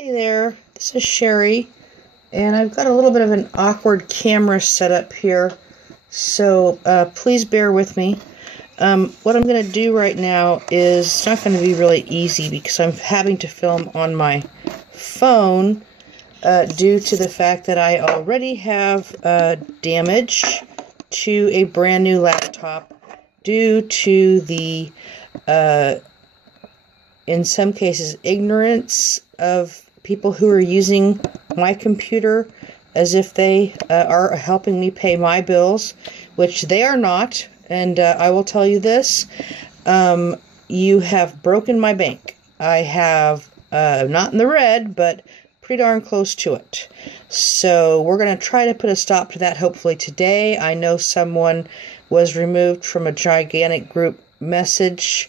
Hey there, this is Sherry, and I've got a little bit of an awkward camera setup here, so please bear with me. What I'm going to do right now is, it's not going to be really easy because I'm having to film on my phone due to the fact that I already have damage to a brand new laptop due to the, in some cases, ignorance of people who are using my computer as if they are helping me pay my bills, which they are not. And I will tell you this, you have broken my bank. I have, not in the red, but pretty darn close to it. So we're going to try to put a stop to that hopefully today. I know someone was removed from a gigantic group message,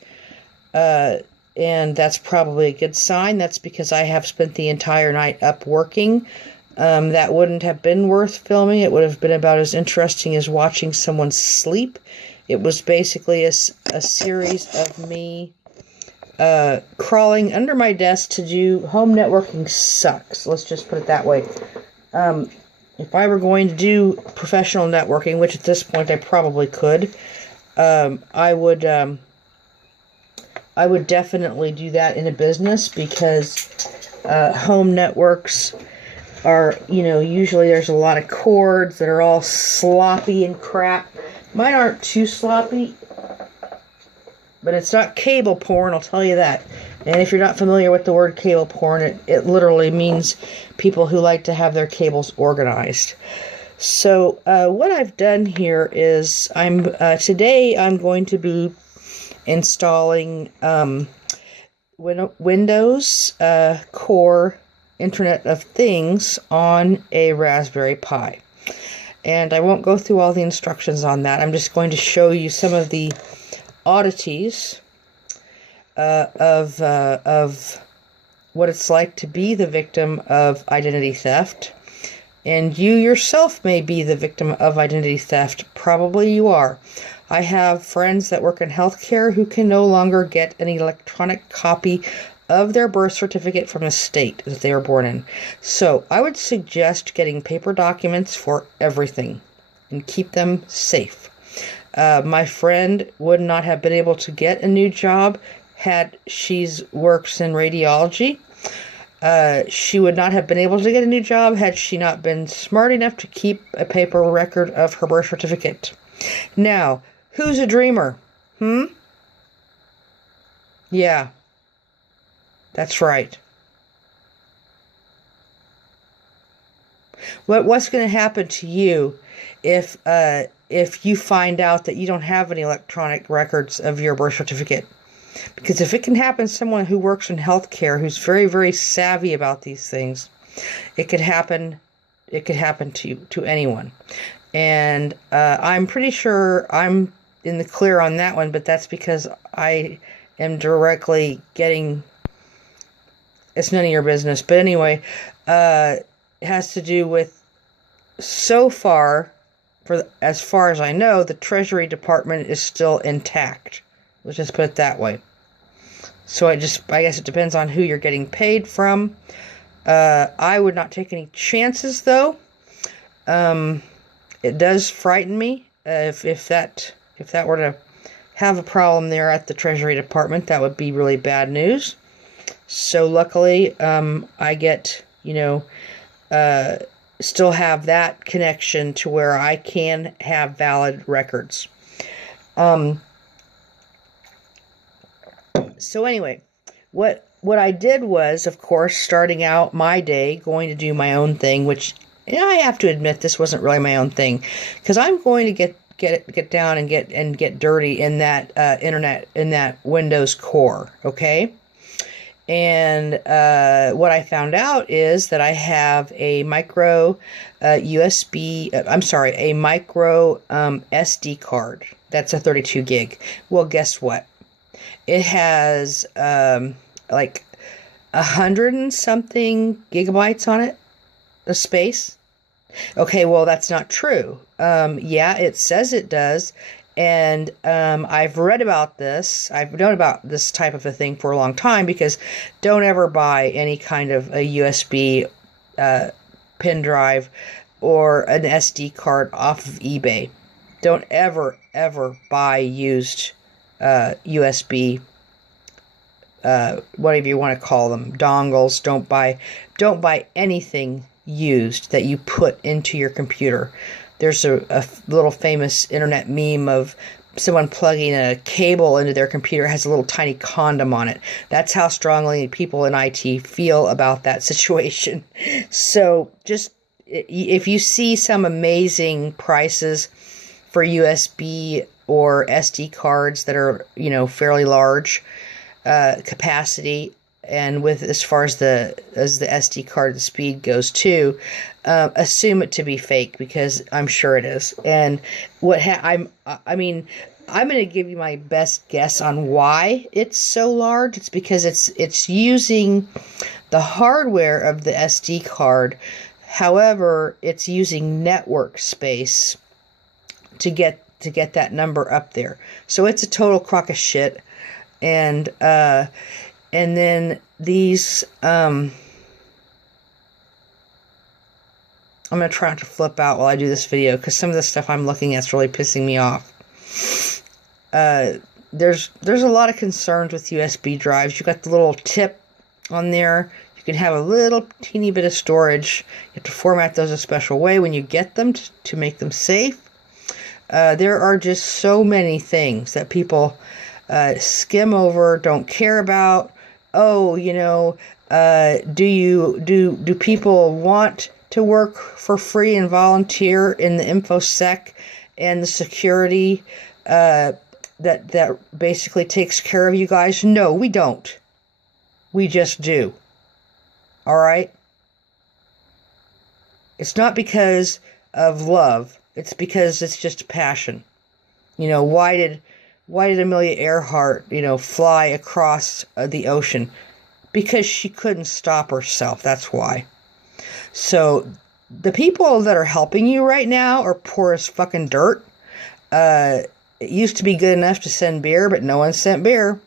and that's probably a good sign. That's because I have spent the entire night up working. That wouldn't have been worth filming. It would have been about as interesting as watching someone sleep. It was basically a series of me crawling under my desk to do home networking sucks. Let's just put it that way. If I were going to do professional networking, which at this point I probably could, I would definitely do that in a business, because home networks are, usually there's a lot of cords that are all sloppy and crap. Mine aren't too sloppy, but it's not cable porn, I'll tell you that. And if you're not familiar with the word cable porn, it literally means people who like to have their cables organized. So what I've done here is today I'm going to be installing Windows Core Internet of Things on a Raspberry Pi. And I won't go through all the instructions on that. I'm just going to show you some of the oddities of what it's like to be the victim of identity theft. And you yourself may be the victim of identity theft. Probably you are. I have friends that work in healthcare who can no longer get an electronic copy of their birth certificate from the state that they were born in. So I would suggest getting paper documents for everything and keep them safe. My friend would not have been able to get a new job had she works in radiology. She would not have been able to get a new job had she not been smart enough to keep a paper record of her birth certificate. Now, who's a dreamer? Yeah, that's right. What's going to happen to you if you find out that you don't have any electronic records of your birth certificate? Because if it can happen to someone who works in healthcare, who's very, very savvy about these things, it could happen to anyone. And I'm pretty sure I'm in the clear on that one, but that's because I am directly getting... It's none of your business. But anyway, it has to do with, so far, as far as I know, the Treasury Department is still intact. Let's just put it that way. So I guess it depends on who you're getting paid from. I would not take any chances, though. It does frighten me. If that were to have a problem there at the Treasury Department, that would be really bad news. So luckily, I get, still have that connection to where I can have valid records. So anyway, what I did was, of course, starting out my day, going to do my own thing, which I have to admit this wasn't really my own thing, because I'm going to get down and get dirty in that internet, in that Windows Core, okay? And what I found out is that I have a micro SD card. That's a 32 gig. Well, guess what? It has like 100 and something gigabytes on it, of space. Okay, well, that's not true. Yeah, it says it does, And I've read about this. I've known about this type of a thing for a long time, because don't ever buy any kind of a USB pen drive or an SD card off of eBay. Don't ever, ever buy used USB, whatever you want to call them, dongles. Don't buy anything used that you put into your computer. There's a little famous internet meme of someone plugging a cable into their computer. It has a little tiny condom on it. That's how strongly people in IT feel about that situation. So just, if you see some amazing prices for USB or SD cards that are, fairly large capacity, and with, as far as the SD card, the speed goes too, assume it to be fake, because I'm sure it is. And I'm going to give you my best guess on why it's so large. It's because it's using the hardware of the SD card. However, it's using network space to get that number up there. So it's a total crock of shit. And then these, I'm going to try not to flip out while I do this video, because some of the stuff I'm looking at is really pissing me off. There's a lot of concerns with USB drives. You got the little tip on there. You can have a little teeny bit of storage. You have to format those a special way when you get them to make them safe. There are just so many things that people skim over, don't care about. Oh, do people want to work for free and volunteer in the InfoSec and the security that basically takes care of you guys? No, we don't. We just do. All right? It's not because of love. It's because it's just a passion. Why did Amelia Earhart, fly across the ocean? Because she couldn't stop herself. That's why. So the people that are helping you right now are poor as fucking dirt. It used to be good enough to send beer, but no one sent beer.